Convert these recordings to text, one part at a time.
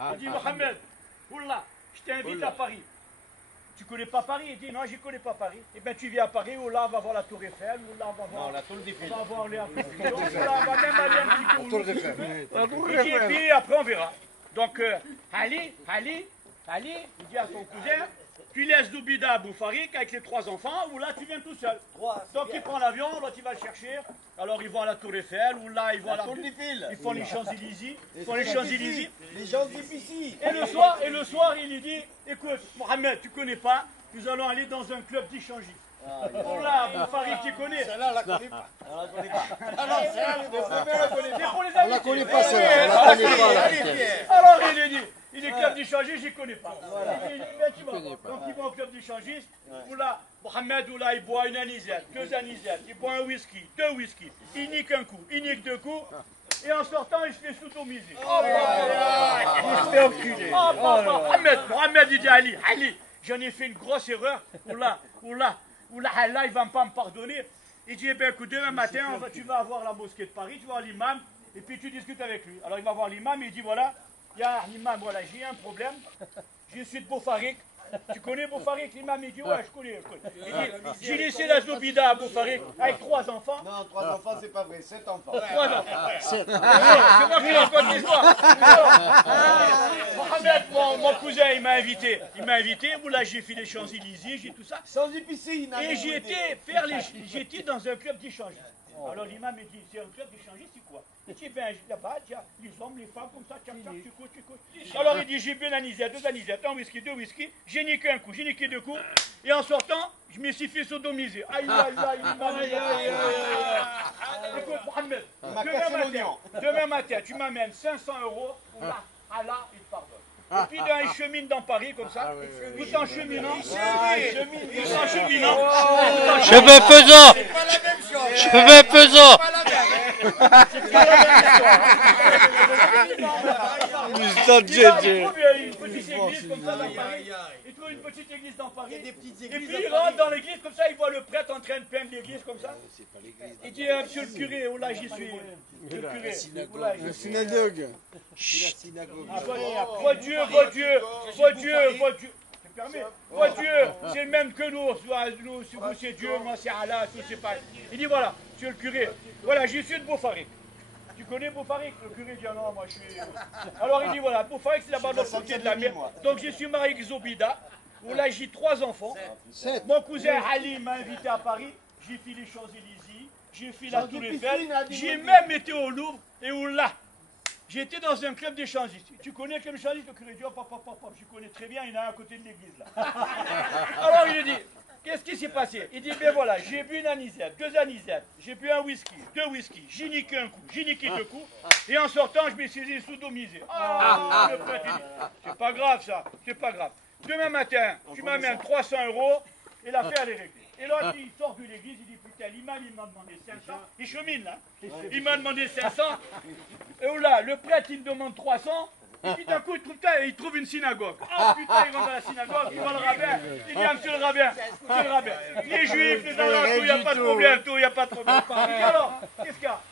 Il dit Mohamed, oula, je t'invite à Paris. Tu connais pas Paris? Il dit non, je connais pas Paris. Eh bien, tu viens à Paris, où là, on va voir la Tour Eiffel, où là, on va voir la Tour d'Eiffel. On va voir les Arcs-en-Ciel, on va même aller un petit peu où il dit, et puis après, on verra. Donc, Ali, il dit à son cousin, tu laisses Zoubida à Boufarik avec les 3 enfants, ou là, tu viens tout seul. Donc, il prend l'avion, là, tu vas le chercher. Alors, ils vont à la Tour Eiffel, ou là, ils vont à la Tour d'Eiffel. Ils font les Champs-Élysées. Les Champs-Élysées. Et le soir, il lui dit, écoute, Mohamed, tu connais pas, nous allons aller dans un club d'échangistes. Oh là, Boufarik, tu connais. Celle-là, on la connaît pas. On la connaît pas. Alors, il lui dit, il est club d'échangistes, je ne connais pas. Donc, ils vont au club d'échangistes, où là, Mohamed, où là, il boit une anisette, 2 anisettes, il boit un whisky, 2 whisky, il nique un coup, il nique 2 coups, et en sortant, il se fait sodomiser. Il se fait enculer. Mohamed, il dit Ali, j'en ai fait une grosse erreur, Allah, il ne va pas me pardonner. Il dit, eh bien, écoute, demain matin, tu vas voir la mosquée de Paris, tu vas voir l'imam, et puis tu discutes avec lui. Alors, il va voir l'imam, et il dit, voilà, l'imam, voilà, j'ai un problème, je suis de Boufarik. Tu connais Boufarik? L'imam, il dit, ouais, je connais. Il dit, j'ai laissé la Zoubida à Boufarik avec 3 enfants. Non, 3 enfants, c'est pas vrai, 7 enfants. 3 enfants. C'est moi qui raconte l'histoire. Mohamed, mon cousin, il m'a invité. Où là, j'ai fait les Champs-Élysées, j'ai tout ça. Sans épicer, et j'étais dans un club d'échangistes. Alors l'imam me dit, c'est un club d'échangistes, c'est quoi? Il dit, ben là-bas, il y a les hommes, les femmes, comme ça, tu cours. Alors il dit, j'ai bu une anisette, 2 anisettes, un whisky, 2 whisky, j'ai niqué un coup, j'ai niqué 2 coups, et en sortant, je me suis fait sodomiser. Aïe. Écoute, Mohamed, demain matin, tu m'amènes 500 €, Allah, il te pardonne. Et puis il chemine dans Paris comme ça, tout en cheminant. Chemin faisant. Chemin faisant. C'est pas la même histoire. Il trouve une petite église comme ça dans Paris. Il trouve une petite église dans Paris. Et puis il rentre dans l'église comme ça, il voit le prêtre en train de peindre l'église comme ça. Il dit, monsieur le curé, oh là j'y suis. Monsieur le curé, la synagogue. Votre Dieu. Votre Dieu, c'est le même que nous. Nous, vous c'est Dieu, moi c'est Allah, tout c'est pareil. Il dit voilà, monsieur le curé, voilà, j'y suis de Boufarik. Tu connais Boufarik? Le curé dit non, moi je suis. Alors il dit voilà, Boufarik c'est là-bas de l'autre côté de la mer. Donc je suis marié avec Zoubida, où là j'ai 3 enfants. Mon cousin Ali m'a invité à Paris, j'ai fait les Champs-Élysées, j'ai fait la Tour Eiffel, j'ai même été au Louvre, et où là, j'étais dans un club d'échangistes. Tu connais le club d'échangistes? Le curé dit, je connais très bien, il y en a un à côté de l'église là. Alors il lui dit, qu'est-ce qui s'est passé? Il dit, ben voilà, j'ai bu une anisette, 2 anisettes, j'ai bu un whisky, 2 whisky, j'ai niqué un coup, j'ai niqué 2 coups, et en sortant, je me suis sodomisé. Le prêtre, il dit, c'est pas grave ça, c'est pas grave. Demain matin, tu m'amènes 300 €, et l'affaire elle est réglée. Et là, il sort de l'église, il dit, putain, l'imam, il m'a demandé 500, il chemine là, il m'a demandé 500, et là, le prêtre, il me demande 300, et puis d'un coup, il trouve une synagogue. Oh putain, il rentre dans la synagogue, il voit le rabbin, il dit, monsieur le rabbin, les juifs, les arabes, il n'y a pas de problème, il n'y a pas de problème. Il dit, alors,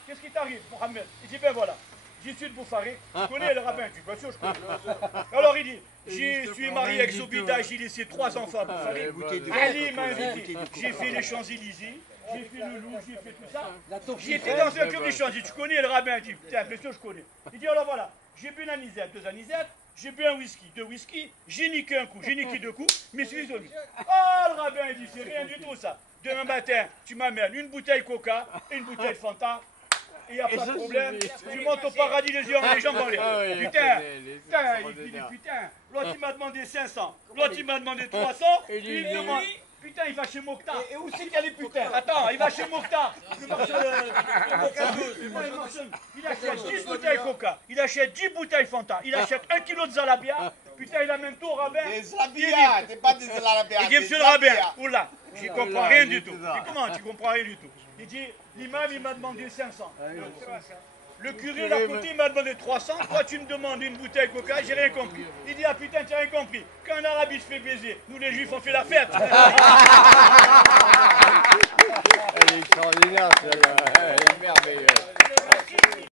qu'est-ce qui t'arrive, Mohamed? Il dit, ben voilà, j'y suis de Boufarik, tu connais le rabbin? Je dis, bien sûr, je connais. Alors il dit, je suis marié avec Zoubida, j'ai laissé 3 enfants à Boufarik. Ali m'a invité, j'ai fait les Champs-Élysées, j'ai fait le Louvre, j'ai fait tout ça. J'étais dans un club d'échangistes, tu connais le rabbin? Je dis, putain, bien sûr, je connais. Il dit, alors voilà, j'ai bu une anisette, 2 anisettes, j'ai bu un whisky, 2 whisky, j'ai niqué un coup, j'ai niqué 2 coups, mais je suis isolé. Oh, le rabbin, il dit, c'est rien du tout ça. Demain matin, tu m'amènes une bouteille Coca et une bouteille Fanta. Il n'y a pas de problème, tu montes au paradis les yeux en les jambes en l'air. Putain, il dit putain, l'autre il m'a demandé 500, l'autre il m'a demandé 300, il me demande, putain il va chez Mokhtar. Et où c'est qu'il y a les putains? Attends, il va chez Mokhtar, le marchand il achète 10 bouteilles Coca, il achète 10 bouteilles Fanta, il achète 1 kilo de Zalabia, putain il amène tout au rabbin. Des Zalabia, c'est pas des Zalabia. Il dit monsieur le rabbin, oula, j'y comprends rien du tout. Et comment tu comprends rien du tout? Il dit, l'imam il m'a demandé 500. Le curé d'à côté il m'a demandé 300. Toi tu me demandes une bouteille Coca, j'ai rien compris. Il dit, ah putain, tu n'as rien compris. Quand un arabe il se fait baiser, nous les juifs on fait la fête. Elle est extraordinaire, elle est merveilleuse.